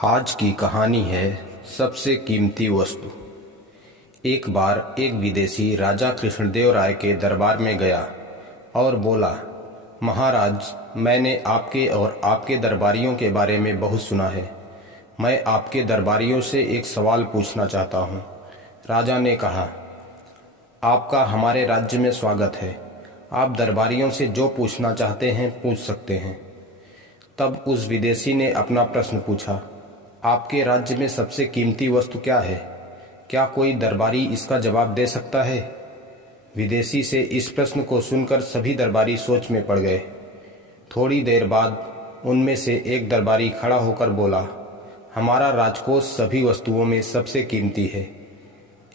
आज की कहानी है सबसे कीमती वस्तु। एक बार एक विदेशी राजा कृष्णदेव राय के दरबार में गया और बोला, महाराज, मैंने आपके और आपके दरबारियों के बारे में बहुत सुना है। मैं आपके दरबारियों से एक सवाल पूछना चाहता हूँ। राजा ने कहा, आपका हमारे राज्य में स्वागत है। आप दरबारियों से जो पूछना चाहते हैं पूछ सकते हैं। तब उस विदेशी ने अपना प्रश्न पूछा, आपके राज्य में सबसे कीमती वस्तु क्या है? क्या कोई दरबारी इसका जवाब दे सकता है? विदेशी से इस प्रश्न को सुनकर सभी दरबारी सोच में पड़ गए। थोड़ी देर बाद उनमें से एक दरबारी खड़ा होकर बोला, हमारा राजकोष सभी वस्तुओं में सबसे कीमती है।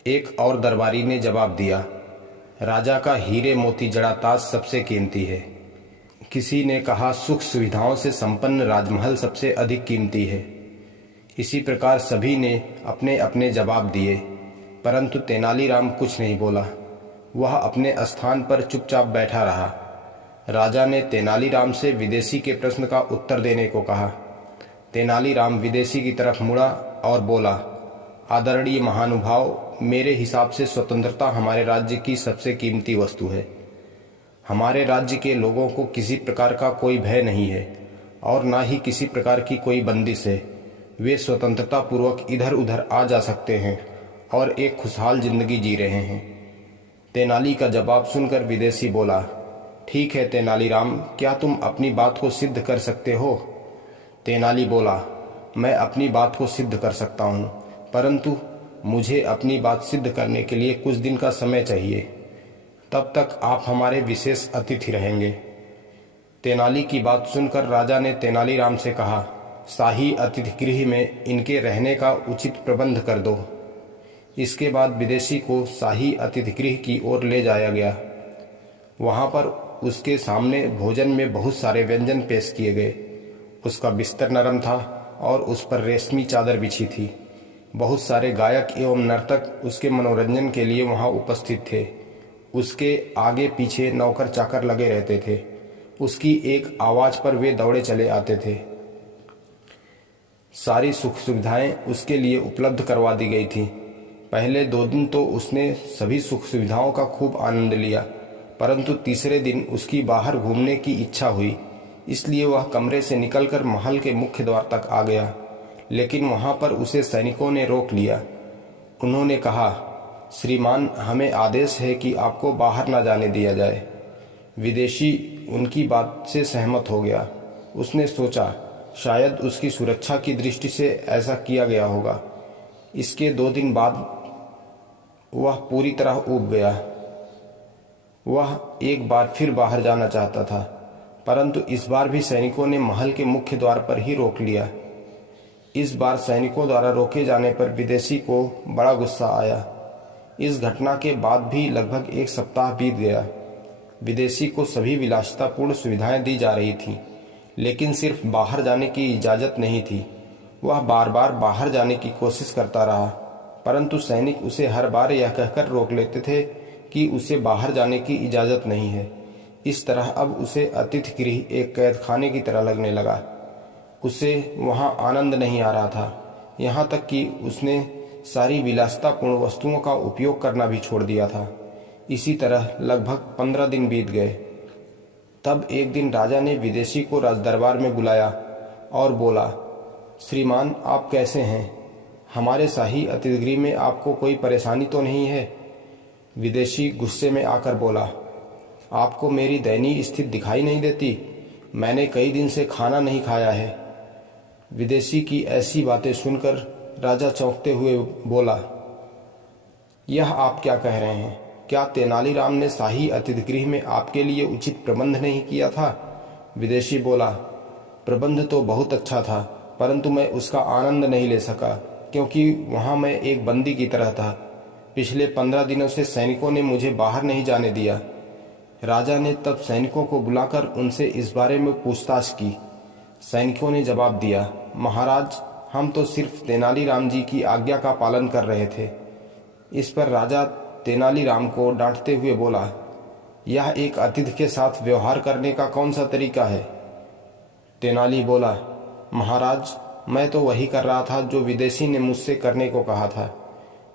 एक और दरबारी ने जवाब दिया, राजा का हीरे मोती जड़ा ताज सबसे कीमती है। किसी ने कहा, सुख सुविधाओं से संपन्न राजमहल सबसे अधिक कीमती है। इसी प्रकार सभी ने अपने अपने जवाब दिए, परंतु तेनालीराम कुछ नहीं बोला। वह अपने स्थान पर चुपचाप बैठा रहा। राजा ने तेनालीराम से विदेशी के प्रश्न का उत्तर देने को कहा। तेनालीराम विदेशी की तरफ मुड़ा और बोला, आदरणीय महानुभाव, मेरे हिसाब से स्वतंत्रता हमारे राज्य की सबसे कीमती वस्तु है। हमारे राज्य के लोगों को किसी प्रकार का कोई भय नहीं है और ना ही किसी प्रकार की कोई बंदिश है। वे स्वतंत्रता पूर्वक इधर उधर आ जा सकते हैं और एक खुशहाल जिंदगी जी रहे हैं। तेनाली का जवाब सुनकर विदेशी बोला, ठीक है तेनालीराम, क्या तुम अपनी बात को सिद्ध कर सकते हो? तेनाली बोला, मैं अपनी बात को सिद्ध कर सकता हूँ, परंतु मुझे अपनी बात सिद्ध करने के लिए कुछ दिन का समय चाहिए। तब तक आप हमारे विशेष अतिथि रहेंगे। तेनाली की बात सुनकर राजा ने तेनालीराम से कहा, शाही अतिथि गृह में इनके रहने का उचित प्रबंध कर दो। इसके बाद विदेशी को शाही अतिथि गृह की ओर ले जाया गया। वहां पर उसके सामने भोजन में बहुत सारे व्यंजन पेश किए गए। उसका बिस्तर नरम था और उस पर रेशमी चादर बिछी थी। बहुत सारे गायक एवं नर्तक उसके मनोरंजन के लिए वहां उपस्थित थे। उसके आगे पीछे नौकर चाकर लगे रहते थे। उसकी एक आवाज पर वे दौड़े चले आते थे। सारी सुख सुविधाएं उसके लिए उपलब्ध करवा दी गई थी। पहले 2 दिन तो उसने सभी सुख सुविधाओं का खूब आनंद लिया, परंतु तीसरे दिन उसकी बाहर घूमने की इच्छा हुई, इसलिए वह कमरे से निकलकर महल के मुख्य द्वार तक आ गया। लेकिन वहां पर उसे सैनिकों ने रोक लिया। उन्होंने कहा, श्रीमान, हमें आदेश है कि आपको बाहर न जाने दिया जाए। विदेशी उनकी बात से सहमत हो गया। उसने सोचा, शायद उसकी सुरक्षा की दृष्टि से ऐसा किया गया होगा। इसके 2 दिन बाद वह पूरी तरह ऊब गया। वह एक बार फिर बाहर जाना चाहता था, परंतु इस बार भी सैनिकों ने महल के मुख्य द्वार पर ही रोक लिया। इस बार सैनिकों द्वारा रोके जाने पर विदेशी को बड़ा गुस्सा आया। इस घटना के बाद भी लगभग 1 सप्ताह बीत गया। विदेशी को सभी विलासितापूर्ण सुविधाएं दी जा रही थीं, लेकिन सिर्फ बाहर जाने की इजाज़त नहीं थी। वह बार बार बाहर जाने की कोशिश करता रहा, परंतु सैनिक उसे हर बार यह कहकर रोक लेते थे कि उसे बाहर जाने की इजाज़त नहीं है। इस तरह अब उसे अतिथि गृह एक कैद खाने की तरह लगने लगा। उसे वहां आनंद नहीं आ रहा था, यहाँ तक कि उसने सारी विलासितापूर्ण वस्तुओं का उपयोग करना भी छोड़ दिया था। इसी तरह लगभग 15 दिन बीत गए। तब एक दिन राजा ने विदेशी को राजदरबार में बुलाया और बोला, श्रीमान, आप कैसे हैं? हमारे शाही अतिथिगृह में आपको कोई परेशानी तो नहीं है? विदेशी गुस्से में आकर बोला, आपको मेरी दयनीय स्थिति दिखाई नहीं देती? मैंने कई दिन से खाना नहीं खाया है। विदेशी की ऐसी बातें सुनकर राजा चौंकते हुए बोला, यह आप क्या कह रहे हैं? क्या तेनालीराम ने शाही अतिथिगृह में आपके लिए उचित प्रबंध नहीं किया था? विदेशी बोला, प्रबंध तो बहुत अच्छा था, परंतु मैं उसका आनंद नहीं ले सका, क्योंकि वहां मैं एक बंदी की तरह था। पिछले 15 दिनों से सैनिकों ने मुझे बाहर नहीं जाने दिया। राजा ने तब सैनिकों को बुलाकर उनसे इस बारे में पूछताछ की। सैनिकों ने जवाब दिया, महाराज, हम तो सिर्फ तेनालीराम जी की आज्ञा का पालन कर रहे थे। इस पर राजा तेनालीराम को डांटते हुए बोला, यह एक अतिथि के साथ व्यवहार करने का कौन सा तरीका है? तेनाली बोला, महाराज, मैं तो वही कर रहा था जो विदेशी ने मुझसे करने को कहा था।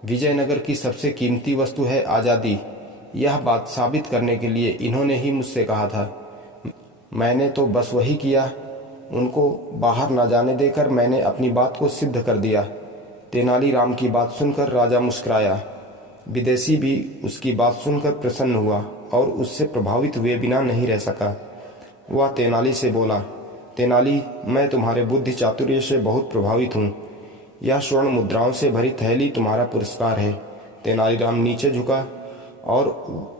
विजयनगर की सबसे कीमती वस्तु है आज़ादी। यह बात साबित करने के लिए इन्होंने ही मुझसे कहा था। मैंने तो बस वही किया। उनको बाहर न जाने देकर मैंने अपनी बात को सिद्ध कर दिया। तेनालीराम की बात सुनकर राजा मुस्कुराया। विदेशी भी उसकी बात सुनकर प्रसन्न हुआ और उससे प्रभावित हुए बिना नहीं रह सका। वह तेनाली से बोला, तेनाली, मैं तुम्हारे बुद्धि चातुर्य से बहुत प्रभावित हूँ। यह स्वर्ण मुद्राओं से भरी थैली तुम्हारा पुरस्कार है। तेनालीराम नीचे झुका और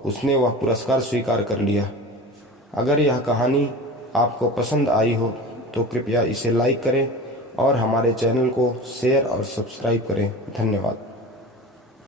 उसने वह पुरस्कार स्वीकार कर लिया। अगर यह कहानी आपको पसंद आई हो तो कृपया इसे लाइक करें और हमारे चैनल को शेयर और सब्सक्राइब करें। धन्यवाद।